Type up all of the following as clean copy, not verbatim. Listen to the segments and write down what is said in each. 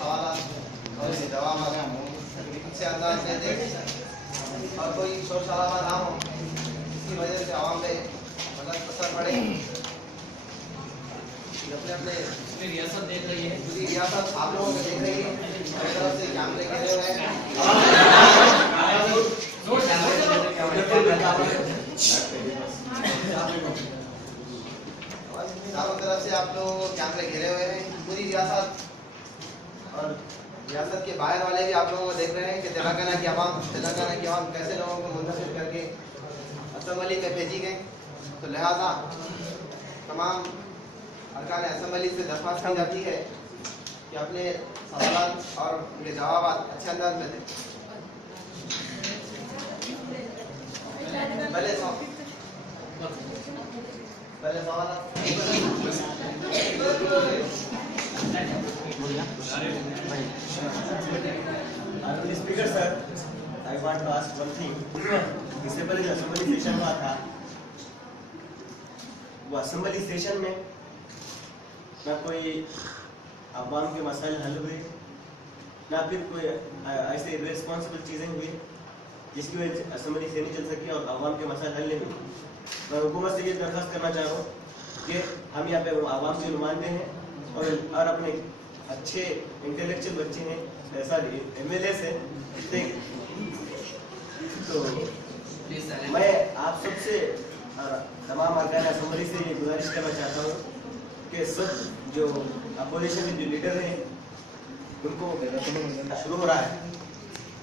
सवाल और जवाब अच्छे अंदाज से दे और कोई शोर शराबा ना हो, इसकी वजह से आवाम पे गलत असर पड़े। अपने अपने रियासत देख रही है, पूरी रियासत आप लोगों को देख रही है, हर तरफ से कैमरे घेरे हुए हैं। चारों तरफ से आप लोग कैमरे घेरे हुए हैं, पूरी रियासत और रियासत के बाहर वाले भी आप लोगों को देख रहे हैं कि तेलंगाना की आवाम कैसे लोगों को मुंतशिर करके असेंबली में भेजी गई। तो लिहाजा तमाम अरकान असेंबली से दरख्वास्त की जाती है कि अपने सवाल और उनके जवाब अच्छे अंदाज में दें। पहले सवाल speaker sir, I want to ask one thing. इससे पहले जो असेंबली सेशन हुआ था, वो असेंबली सेशन में ना कोई अवाम के मसाइल हल हुए, ना फिर कोई ऐसे इररेस्पॉन्सिबल चीज़ें हुई जिसकी वजह से असेंबली से नहीं चल सकी और अवाम के मसाइल हल नहीं हुए। मैं हुकूमत से ये दरख्वास्त करना चाह रहा हूँ कि हम यहाँ पे आवाम के नुमाइंदे हैं और अपने अच्छे इंटेलेक्चुअल बच्चे हैं, ऐसा MLA से, तो मैं आप सबसे तमाम अरकान असेंबली से ये गुजारिश करना चाहता हूँ कि सब जो अपोजिशन के जो लीडर हैं उनको शुरू हो रहा है,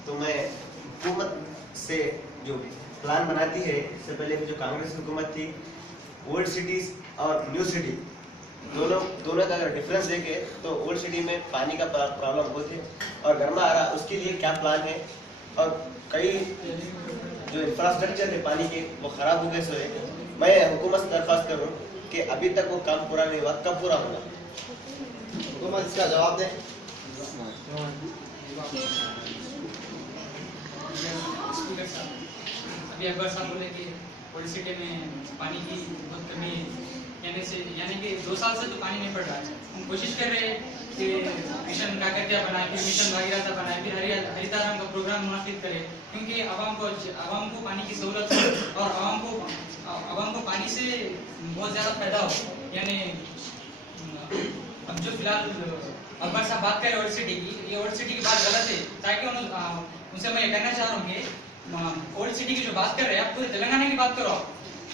तो मैं हुकूमत से जो प्लान बनाती है, इससे पहले जो कांग्रेस हुकूमत थी, ओल्ड सिटीज और न्यू सिटी दोनों का अगर डिफरेंस देखे तो ओल्ड सिटी में पानी का प्रॉब्लम बहुत है और गर्मा आ रहा, उसके लिए क्या प्लान है, और कई जो इंफ्रास्ट्रक्चर है पानी के वो खराब हो गए। सो मैं हुकूमत से दरख्वास्त करूँ कि अभी तक वो काम पूरा नहीं हुआ, कब पूरा होगा? हुकूमत इसका जवाब दें। अभी अकबर साहब बोले कि ओल्ड सिटी में पानी की बहुत कमी यानी कि 2 साल से तो पानी नहीं पड़ रहा है। हम कोशिश कर रहे हैं कि मिशन काकतिया बनाए, फिर मिशन भागीरथ बनाए, फिर हरिताराम का प्रोग्राम मुनाफिद करें, क्योंकि आवाम को पानी की सहूलत हो और आवाम को पानी से बहुत ज़्यादा फायदा हो। यानी अब जो फिलहाल अकबर साहब बात करें ओल्ड सिटी की, ये ओल्ड सिटी की बात गलत है, ताकि उनसे मैं ये कहना चाह रहा हूँ कि ओल्ड सिटी की जो बात कर रहे हैं आप पूरे तेलंगाना की बात करो,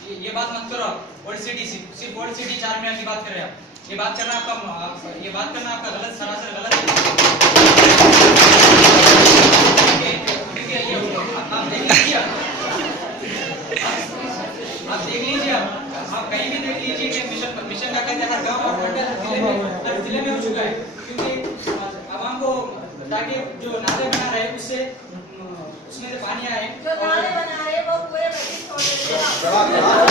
ये बात मत करो। ओल्ड सिटी सिर्फ ओल्ड सिटी 4 मीनार की बात कर रहे हैं आप, ये बात करना आपका गलत, सरासर गलत है। आप देख लीजिए, आप कहीं भी देख लीजिए कि मिशन का कहते हर गांव और जिले में हो चुका है, क्योंकि आवाम को ताकि जो नाले बना रहे हैं उसमें से पानी आए, जो नाले बना रहे हैं वो पूरे बच्चे छोड़ देते हैं।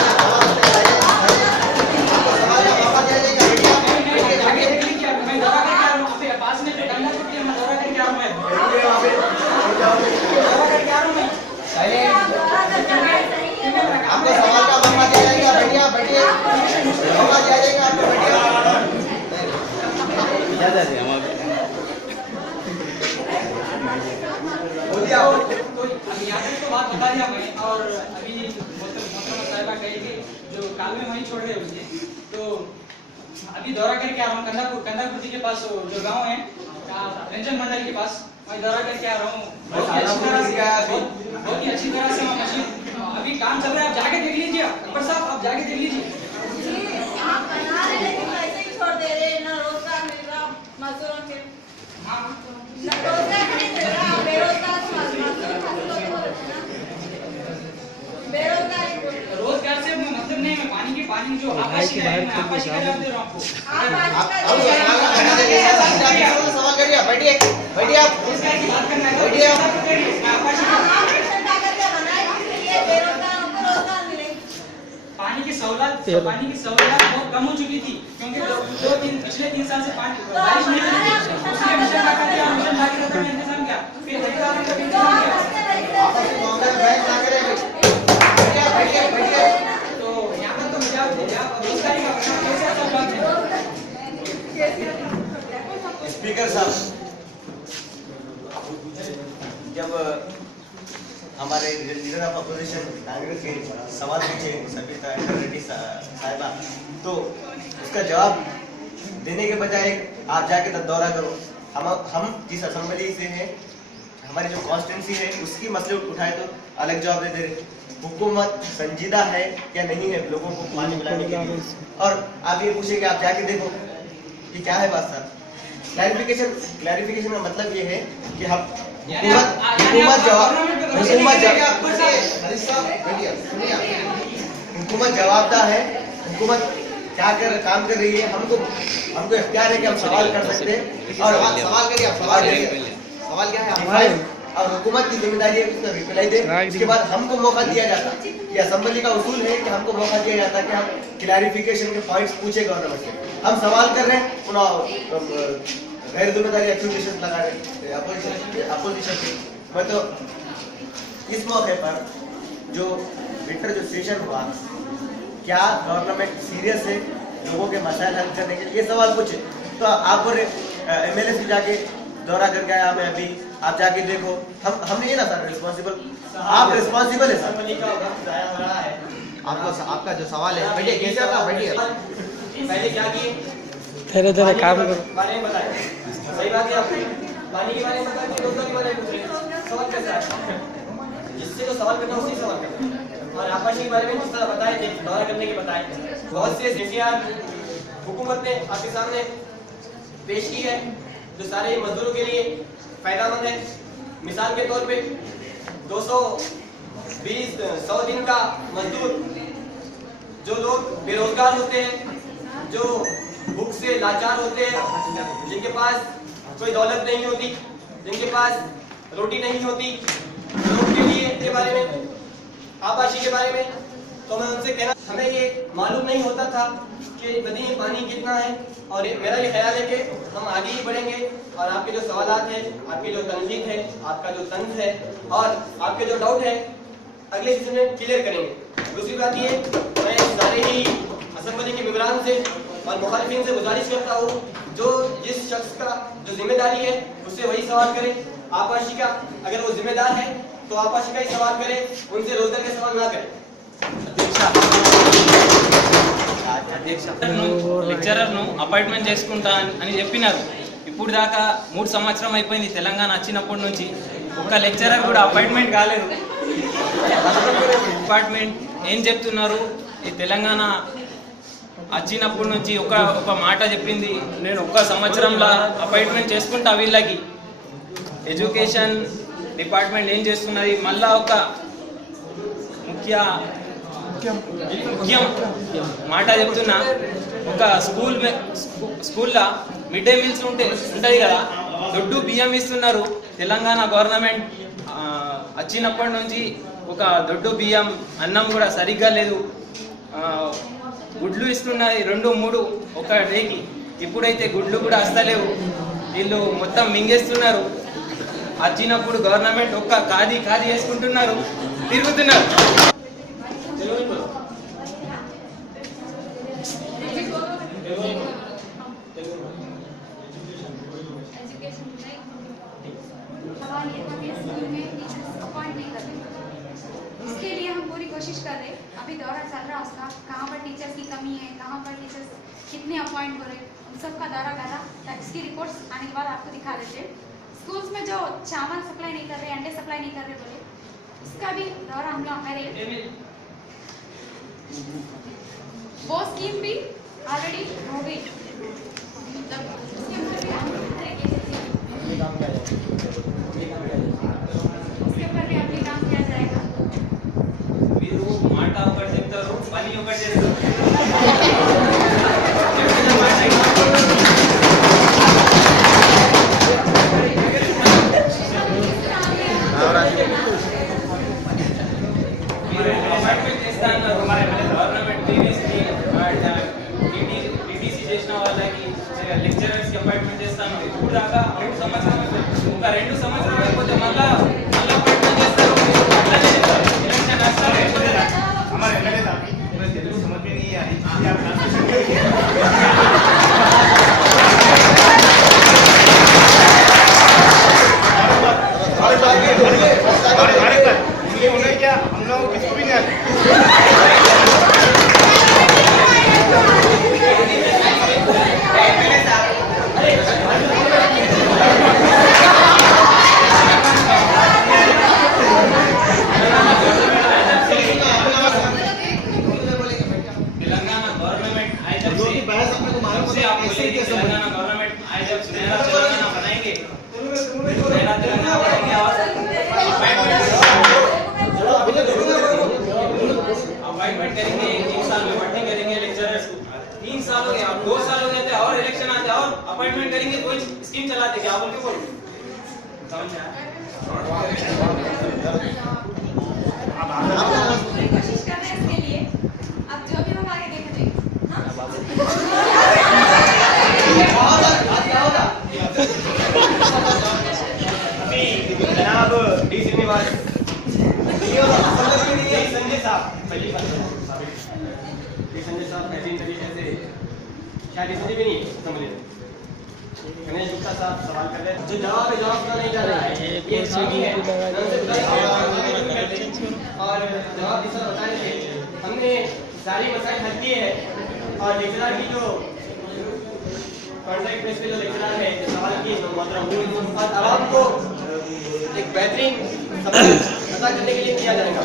आपको सवाल का मौका दिया जाएगा, बढ़िया बढ़िया मौका दिया जाएगा आपको, बढ़िया तो अभी यहाँ तक तो बात बता दिया मैं, और अभी मोहतरमा साहिबा कहेगी जो काल में वहीं छोड़ रहे उसके, तो अभी दौरा करके आ रहा हूँ कंदाकुर्ती के पास जो गांव है रंजन मंडल के पास, मैं दौरा करके आ रहा हूँ। बहुत ही अच्छी तरह से मशीन अभी काम चल रहा है, आप जाके देख लीजिए अकबर साहब, आप जाके देख लीजिए। आप बना रहे लेकिन पैसे ही छोड़ दे रहे, ना रोजगार मिल रहा मजदूरों के, रोजगार नहीं मिल रहा, बेरोजगार रोजगार से मतलब नहीं, मैं पानी जो आकाशी है, मैं आकाशी का जवाब दे रहा हूँ आपको। सवाल करिए, बैठिए बैठिए आप, पानी की सहूलत बहुत कम हो चुकी थी, क्योंकि पिछले 3 साल से बारिश नहीं हुई थी, उसने मिशन भागीरथ का इंतजाम किया, फिर हरिताराम का इंतजाम किया। तो यहाँ पर तो मजाक हो गया, रोजगारी का कैसे अच्छा बात है। स्पीकर साहब, जब हमारे लीडर ऑफ अपोजिशन कांग्रेस के सवाल पूछे सविता रेड्डी साहिबा, तो उसका जवाब देने के बजाय आप जाके दौरा करो। हम जिस असेंबली से हैं, हमारी जो कॉन्स्टिट्यूंसी है उसकी मसले उठाए तो अलग जवाब दे दे रहे। हुकूमत संजीदा है या नहीं है लोगों को पानी पिलाने के लिए, और आप ये पूछेंगे आप जाके देखो कि क्या है बात सर। क्लैरिफिकेशन का मतलब ये है कि हम हुकूमत जवाबदार है, हुकूमत क्या काम कर रही है, हमको इख्तियार है कि हम सवाल कर सकते हैं। और सवाल करिए, आप सवाल करिए। सवाल क्या है? और हुकूमत की जिम्मेदारी है उसका रिप्लाई दे। उसके बाद हमको मौका दिया जाता, ये असेंबली का उसूल है कि हमको मौका दिया जाता कि हम क्लैरिफिकेशन के पॉइंट्स पूछे गवर्नमेंट से। हम सवाल कर रहे हैं, गैर जिम्मेदारी एक्यूजेशन लगा रहे अपोजिशन की। मैं तो इस मौके पर जो विंटर जो सेशन हुआ, क्या गवर्नमेंट सीरियस है लोगों के मसाइल हल करने के लिए, ये सवाल पूछे। तो आप MLA से जाके दौरा करके आया मैं अभी, आप जाके देखो। हम नहीं है ना सर रिस्पॉन्सिबल, आप रिस्पॉन्सिबल है सर। आपका जो सवाल है, बैठिए कैसे आपका बैठिए। पहले क्या किए, धीरे काम करो। बारे में बताएं। सही बात है, आपने पानी के बारे में बताया, रोजगार के बारे में पूछ रहे हैं। सवाल कैसा है, जिससे तो सवाल करना उसी सवाल करना। और आपाशी के बारे में जिस तरह बताए थे, दौरा करने के बताए, बहुत से CTR हुकूमत ने आपके सामने पेश की है जो सारे मजदूरों के लिए फायदेमंद है। मिसाल के तौर पे 100 दिन का मजदूर, जो लोग बेरोजगार होते हैं, जो भूख से लाचार होते हैं, जिनके पास कोई दौलत नहीं होती, जिनके पास रोटी नहीं होती, लोगों के लिए के बारे में, आबादी के बारे में, तो मैं उनसे कहना, हमें ये मालूम नहीं होता था कि नदी में पानी कितना है। और मेरा ये ख्याल है कि हम आगे ही बढ़ेंगे और आपके जो सवालात हैं, आपकी जो तनकीद है, आपका जो तंज है और आपके जो डाउट है, अगले सीजन में क्लियर करेंगे। दूसरी बात ये, मैं सारे ही असेंबली के मेंबरान से और मुखालिफिन से गुजारिश करता हूँ, जो जिस शख्स का जो जिम्मेदारी है उससे वही सवाल करें। आपाशी का अगर वो जिम्मेदार है तो आपाशी का ही सवाल करें, उनसे रोजगार के सवाल ना करें। లెక్చరర్ను అపాయింట్మెంట్ చేసుకుంటా అని చెప్పినారు. ఇప్పుడు దాకా 3 సంవత్సరం అయిపోయింది తెలంగాణ వచ్చినప్పటి నుంచి, ఒక లెక్చరర్ కూడా అపాయింట్మెంట్ కాలేదు. డిపార్ట్మెంట్ ఏం చెప్తున్నారు, ఈ తెలంగాణ వచ్చినప్పటి నుంచి ఒక మాట చెప్పింది, నేను 1 సంవత్సరంలో అపాయింట్మెంట్ చేసుకుంటా వీళ్ళకి. ఎడ్యుకేషన్ డిపార్ట్మెంట్ ఏం చేస్తున్నది, మళ్ళా ఒక ముఖ్యం మాట చెప్తున్నా, ఒక స్కూల్లో మిడ్ డే మీల్స్ ఉంటుంది కదా, దొడ్డు బియ్యం ఇస్తున్నారు. తెలంగాణ గవర్నమెంట్ వచ్చినప్పటి నుంచి ఒక దొడ్డు బియ్యం, అన్నం కూడా సరిగ్గా లేదు. గుడ్లు ఇస్తున్నాయి 2-3 ఒక డేకి, ఇప్పుడైతే గుడ్లు కూడా వస్తలేవు. వీళ్ళు మొత్తం మింగేస్తున్నారు. వచ్చినప్పుడు గవర్నమెంట్ ఒక్క ఖాదీ వేసుకుంటున్నారు, తిరుగుతున్నారు. इसके लिए हम पूरी कोशिश कर रहे हैं। अभी दौरा चल रहा उसका, कहाँ पर टीचर्स की कमी है, कहाँ पर टीचर्स कितने अपॉइंट हो रहे, उन सब का दौरा कर रहा। इसकी रिपोर्ट्स आने के बाद आपको दिखा देते हैं। स्कूल्स में जो चावल सप्लाई नहीं कर रहे, अंडे सप्लाई नहीं कर रहे बोले, उसका भी दौरा हम लोग करें। वो स्कीम भी ऑलरेडी हो गई, उसके ऊपर भी हम काम किया जाएगा। మీరు మాట ఒకటి చెప్తారు, పని ఒకటి చేస్తారు. మీరు అపాయింట్మెంట్ చేస్తా అన్నారు గవర్నమెంట్ టీటీసీ చేసిన వాళ్ళకి, లెక్చరర్స్కి అపాయింట్మెంట్ చేస్తాను. ఇప్పుడు దాకా 2 సంవత్సరాలు, ఇంకా 2 సంవత్సరాలు అయిపోతే మళ్ళా అపాయింట్మెంట్ చేస్తారు. అట్లానే చెప్తారు, ఎలక్షన్ వస్తారు. हमारे एमएलए साहब बस तेलुगु समझ में नहीं आ रही, आप ट्रांसलेशन करिए। और बाकी 2 साल हो जाते और इलेक्शन आते और अपॉइंटमेंट करेंगे कोई स्कीम चलाते क्या बोल के बोल समझ में आया? हम पूरी कोशिश कर रहे हैं इसके लिए। अब जो भी होगा आगे देखेंगे। हाँ? जनाब डी श्रीनिवास संजय साहब डी संजय साहब बेहतरीन तरीके से शायद संजय भी नहीं समझे गणेश गुप्ता साहब सवाल कर रहे हैं जो जवाब का नहीं जा रहा है ये सही है और जवाब इस तरह बताने थे हमने सारी मसाइल हल किए हैं और लेक्चरर की जो कॉन्ट्रैक्ट बेस पे जो लेक्चरर है सवाल किए तो मोहतरम और आवाम को एक बेहतरीन पता करने के लिए किया जाएगा।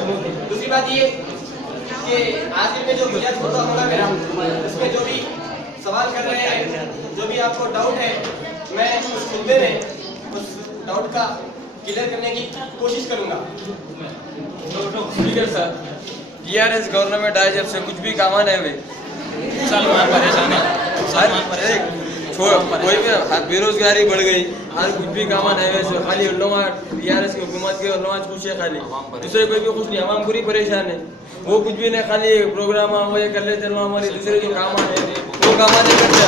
दूसरी बात ये कि आखिर में जो बुनियाद मुद्दा होगा मेरा उसमें जो भी सवाल कर रहे हैं जो भी आपको डाउट है मैं उस मुद्दे में उस डाउट का क्लियर करने की कोशिश करूंगा। स्पीकर सर टीआरएस गवर्नमेंट आए जब से कुछ भी काम नहीं हुए सलमान परेशान है कोई भी बेरोजगारी बढ़ गई आज कुछ भी काम नहीं हुए खाली लोग टीआरएस की हुकूमत के लोग खुश है खाली दूसरे कोई भी खुश नहीं आवाम पूरी परेशान है वो कुछ भी नहीं खाली प्रोग्राम ये कर लेते लोग हमारे दूसरे जो काम है वो काम नहीं करते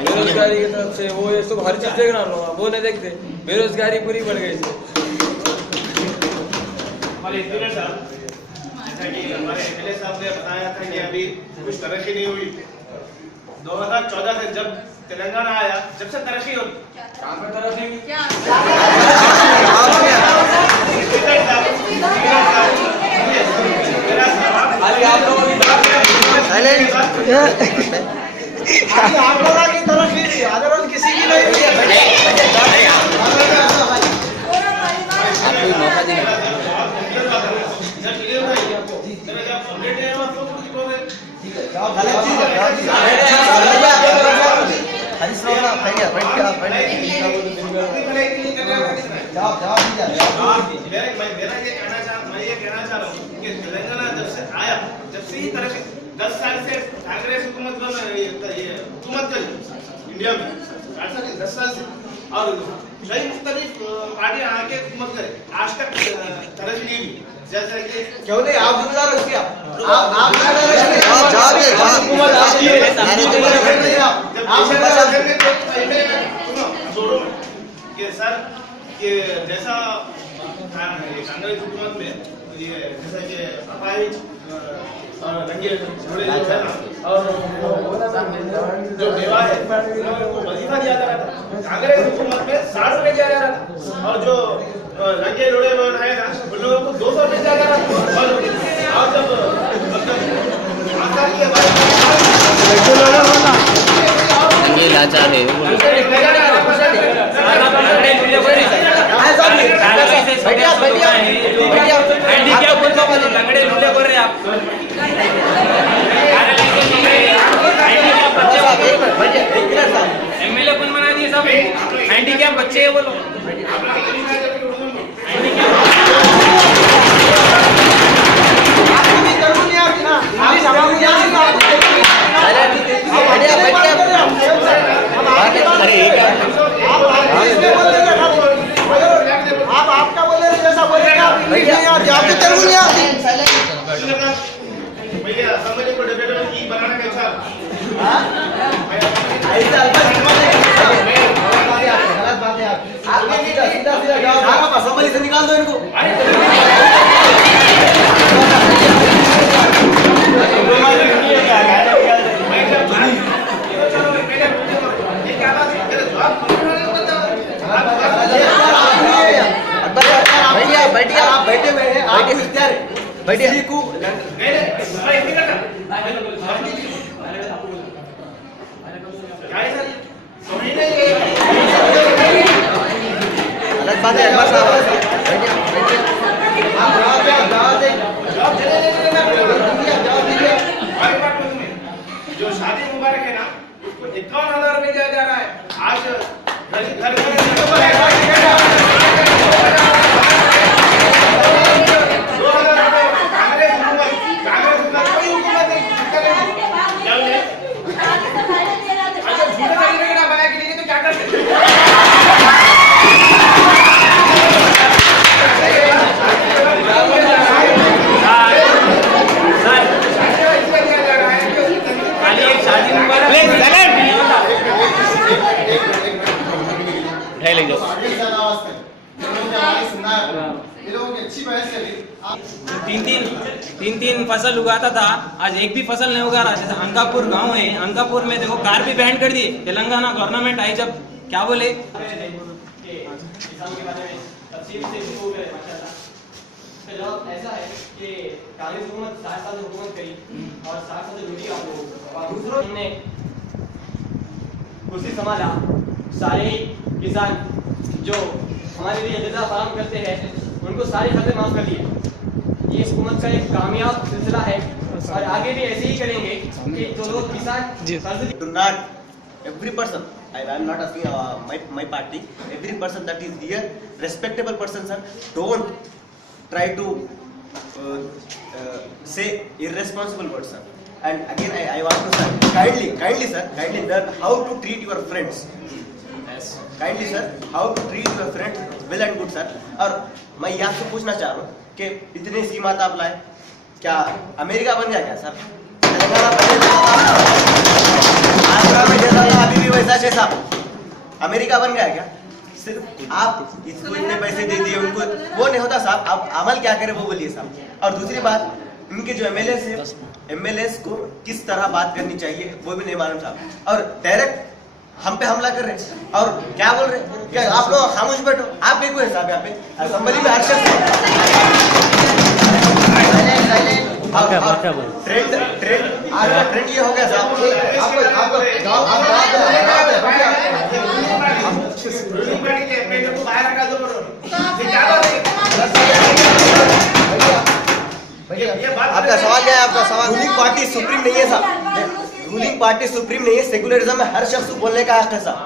बेरोजगारी की तरफ से वो ये सब हर चीज देख रहा लोग वो नहीं देखते बेरोजगारी पूरी बढ़ गई हमारे इंजीनियर साहब जैसा कि हमारे एमएलए साहब ने बताया था कि अभी कुछ तरक्की नहीं हुई 2014 से जब तेलंगाना आया जब से तरक्की हुई कहां पर तरक्की हुई क्या खाली आप लोगों की बात खाली आप लोगों की तरक्की थी अदरवाइज किसी की नहीं हुई है पूरा परिवार मैं ये कहना चाह रहा हूँ कि तेलंगाना जब से आया जब से ही तरह 10 साल से कांग्रेस हुकूमत चली इंडिया में 10 साल से और कई मुख्तलिफ पार्टियां आके हुकूमत करे आज तक तरक्की नहीं हुई जैसे कि क्यों नहीं आप जिम्मेदार हो इसके आप सर कि जैसा कांग्रेस हुकूमत में ये जैसा कि अपाहिज और रंगे जोड़े जो है ना और जो बेवा है उनको वजीफा दिया जा रहा था कांग्रेस हुकूमत में 60 रुपए दिया जा रहा था और जो रंगे जोड़े है ना उन लोगों को 200 रुपए दिया जा रहा था और जब आसानी है ये लाचार है लंगड़े लूले बोल रहे आप एमएलए कौन बना दिए सब हैंडीकैप बच्चे है वो लोग आप आपका बोले जैसा बोलेगा आपको तेलुगु नहीं आती भैया असेंबली को डिबेट में ई बनाना कैसा गलत बात है आप सीधा जवाब आप असेंबली से निकाल दो इनको भैया बैठिए आप बैठे हुए हैं आप इख्तियार बैठिए अलग बात है अकबर साहब जो शादी मुबारक है ना उसको 51,000 रुपए दिया जा रहा है आज घर कांग्रेस कोई हुकूमत नहीं लोग आगे ज्यादा आवाज करें, जो लोग हमारी सुनना है, ये लोगों की अच्छी बहस करी। तीन फसल उगाता था, आज एक भी फसल नहीं उगा रहा। जैसे अंकापुर गांव है, अंकापुर में देखो कार भी बैन कर दिए। तेलंगाना गवर्नमेंट आई जब क्या बोले जवाब ऐसा है कि कांग्रेस हुकूमत 60 साल हुकूमत करी और 60 साल रोटी आप लोगों को दूसरों ने कुर्सी संभाला। सारे किसान जो हमारे लिए ग़िज़ा फराहम करते हैं उनको सारे खर्चे माफ कर दिए। ये हुकूमत का एक कामयाब सिलसिला है और आगे भी ऐसे ही करेंगे कि जो लोग किसान Do not every person. I am not asking my party. Every person that is here, respectable person, sir. Don't try to say irresponsible words, sir. And again, I want to say, kindly, sir, kindly learn how to treat your friends. Kindly, sir, how to treat your friends well and good, sir. और मैं ये आपसे पूछना चाह रहा हूँ कि इतने सीमात आप लाए, क्या अमेरिका बन गया क्या, सर? तेलंगाना बन गया, आंध्रा में जैसा था अभी भी वैसा जैसा अमेरिका बन गया क्या? सिर्फ आप इसको इतने पैसे दे दिए उनको, वो नहीं होता साहब। आप अमल क्या करें वो बोलिए साहब। और दूसरी बात, इनके जो एमएलएस को किस तरह बात करनी चाहिए वो भी नहीं मालूम साहब। और डायरेक्ट हम पे हमला कर रहे हैं और क्या बोल रहे हैं, क्या आप लोग खामोश बैठो। आप एक साहब यहाँ पे असेंबली में हर ट्रेंड ये हो गया साहब। आपका सवाल क्या है? आपका सवाल रूलिंग पार्टी सुप्रीम नहीं है साहब। रूलिंग पार्टी सुप्रीम नहीं है। सेकुलरिज्म में हर शख्स को बोलने का हक है साहब।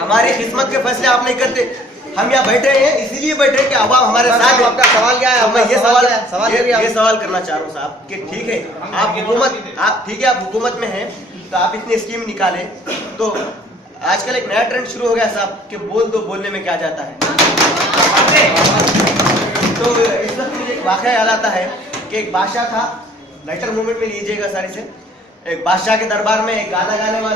हमारी किस्मत के फैसले आप नहीं करते। हम यहाँ बैठे हैं इसीलिए बैठे हैं कि अवाम हमारे साथ है। आपका सवाल क्या है? मैं ये सवाल करना चाह रहा हूँ साहब कि ठीक है आप हुकूमत में हैं तो आप इतनी स्कीम निकाले, तो आजकल एक नया ट्रेंड शुरू हो गया साहब कि बोल दो, बोलने में क्या जाता है। तो इस वक्त मुझे एक वाक़या याद आता है कि एक बादशाह था, लाइटर मूवमेंट में लीजिएगा सारी से। एक बादशाह के दरबार में एक गाना गाने वाला